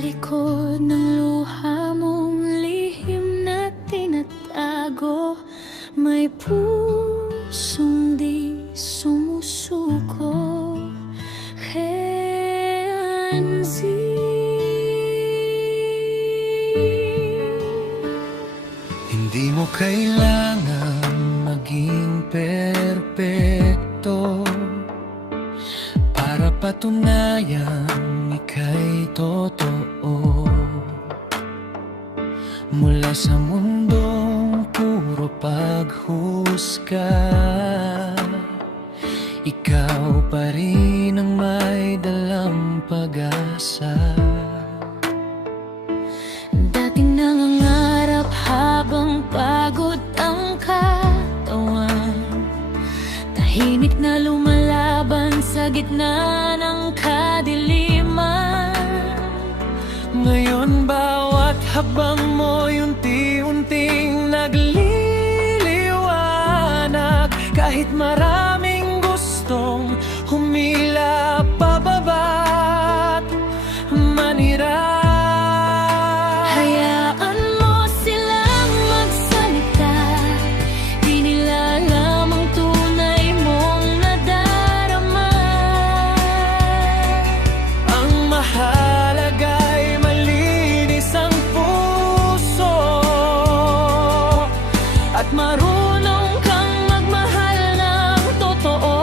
likod ng luha mong lihim na tinatago, may pusong di sumusuko. Kenzie, hindi mo kailangan maging perpekto para patunayan ika'y totoo. Mula sa mundong puro paghusga, ikaw pa rin ang may dalang pag-asa. dating nangangarap habang pagod ang katawan, tahimik na lumalaban sa gitna ng kadiliman. Ngayon bawat habang mo'y unti-unting nagliliwanag, kahit maraming gustong humila pababa't manira. Hayaan mo silang magsalita, di nila alam ang tunay mong nadarama. Ang mahalaga'y malinis ang puso at marunong kang magmahal ng totoo.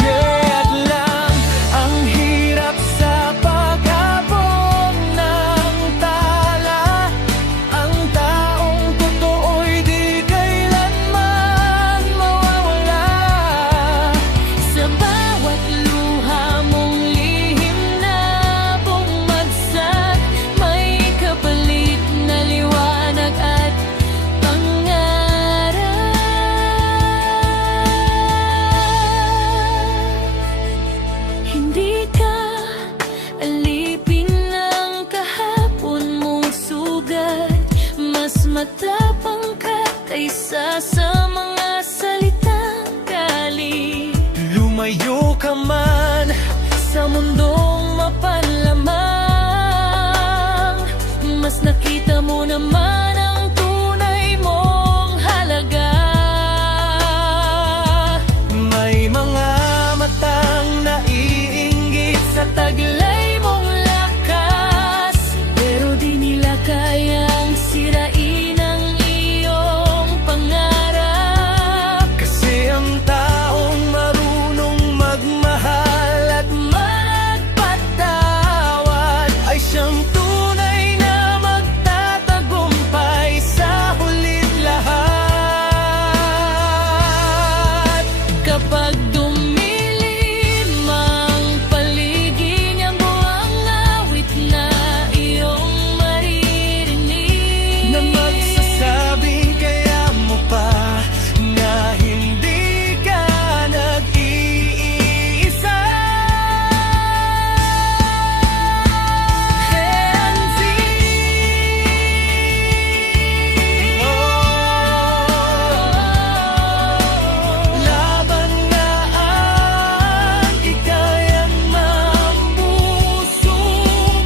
Kaya't lang ang hirap sa pag-abot ng tala, ang taong totoo'y di kailanman mawawala. Sa bawat luha mong lihim na bumagsak, may kapalit na liwanag at pangarap. Hindi ka alipin ng kahapon mong sugat, mas matapang ka kaysa sa mga salitang galit. Lumayo ka man Sa mundong mapanlamang, mas nakita mo naman ang tunay mong halaga. may mga matang naiinggit sa taglay mong lakas, Pero di nila kayang sirain ang iyong pangarap. kasi ang taong marunong magmahal at magpatawad ay siyang tunay na magtatagumpay sa hulit lahat. Kapag dumilim ang paligid niya mo ang awit na iyong maririnig, Na magsasabing kaya mo pa na hindi ka nag-iisa. Laban na ang ika'y mambuso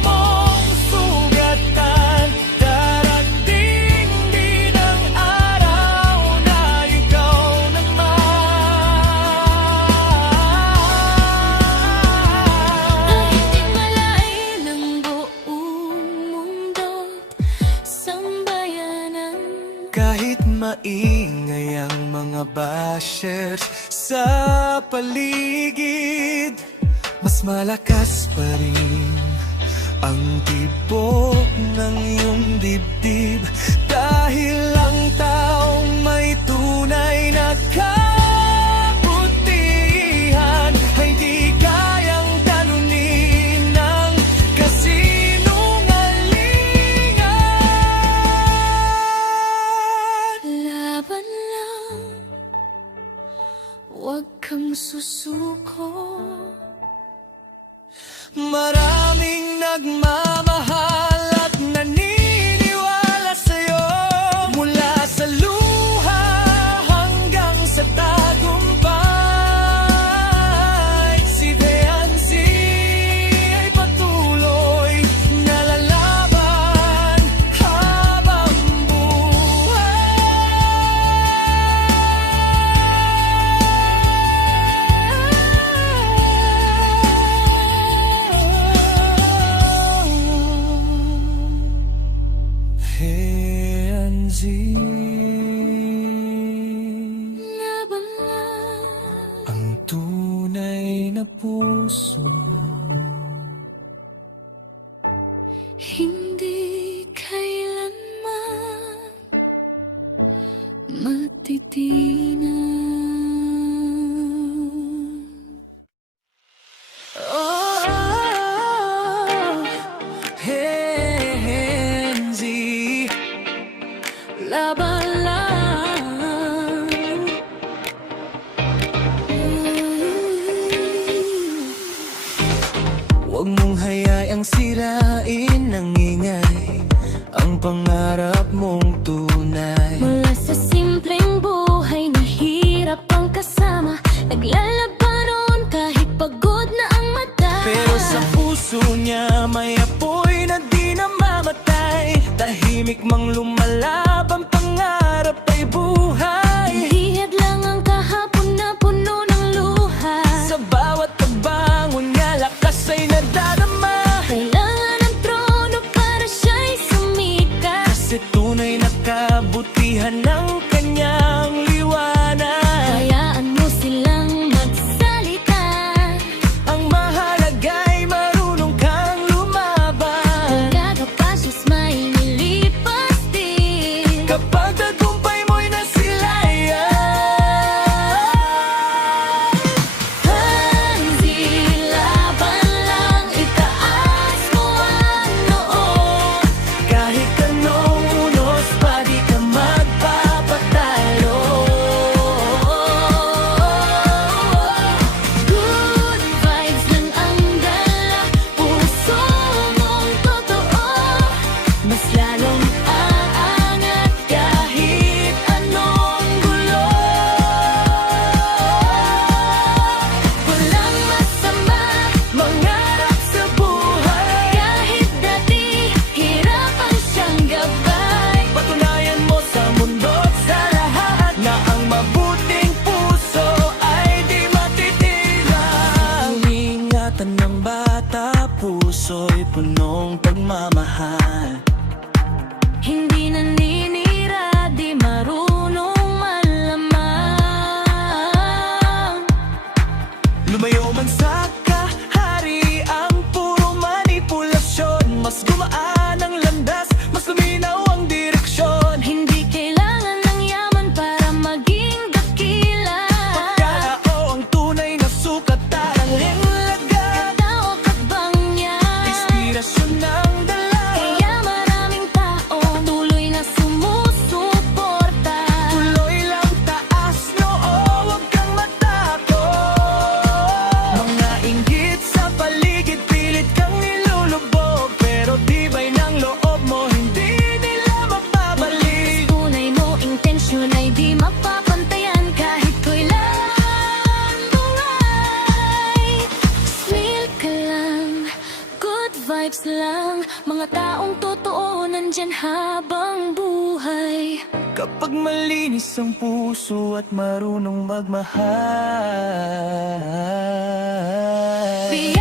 mong sugatan. Darating din ang araw na ikaw naman. Hindi malain ang buong mundo't sambayanan. Kahit maingay ang mga bashers sa paligid, mas malakas pa rin ang tibok ng iyong dibdib. Dahil ang taong may tunay na kabutihan ay di kayang talunin ng kasinungalingan. Laban lang, huwag kang susuko. Maraming nagmamahal at naniniwala sa'yo, mula sa luha hanggang sa tagumpay. Henzi, Laban lang. ang tunay na puso. Hindi kailanman matitinan. Oh, Henzi, Laban lang. huwag mong hayaang sirain ng ingay ang pangarap mong tunay. Mula sa simpleng buhay na hirap ang kasama, naglalabanon kahit pagod na ang mata. Pero sa puso niya may apoy na di namamatay. Tahimik mang lumalab, ang pangarap ay buhay. Hindi hadlang ang kahapon na puno ng luha. Sa bawat pagbangon niya, lakas ay nadarama. Kailangan ng trono para siya'y sumikat. Kasi tunay na kabutihan ng kanyang liwanag. Hayaan mo silang magsalita. Ang mahalaga'y marunong kang lumaban. Kagapasyos may nilipas din. Kapag tagumpay mo'y nasilayan. Hanzi, laban lang, itaas mo ang noo. Kahit anong unos pa, di ka magpapatalo. Good vibes lang ang dala, puso mong totoo. Mas lalong aangat kahit anong gulo. Walang masama Mangarap sa buhay, kahit dati hirapan siyang gabay. patunayan mo sa mundo't sa lahat na ang mabuting puso ay di matitirang. Ingatan ng bata, puso'y punong pagmamahal. Hindi naninira, di marunong malamang. Lumayo man sa kahariang puro manipulasyon. Mas gumaan ang landas, mas luminaw ang direksyon. Hindi kailangan ng yaman para maging dakila. Pagkalao ang tunay na sukat, tanging lagad. Tao katbang niya, Inspirasyon ng dala, kaya maraming tao tuloy na sumusuporta. tuloy lang taas noo, huwag kang matakot. Mga inggit sa paligid, pilit kang nilulubog. Pero tibay ng loob mo, hindi nila mapabalik. Tunay mo intensyon ay di mapapantayan kahit kailan bungay. Smile ka lang, good vibes lang. Mga taong totoo nandyan habang buhay. Kapag malinis ang puso at marunong magmahal.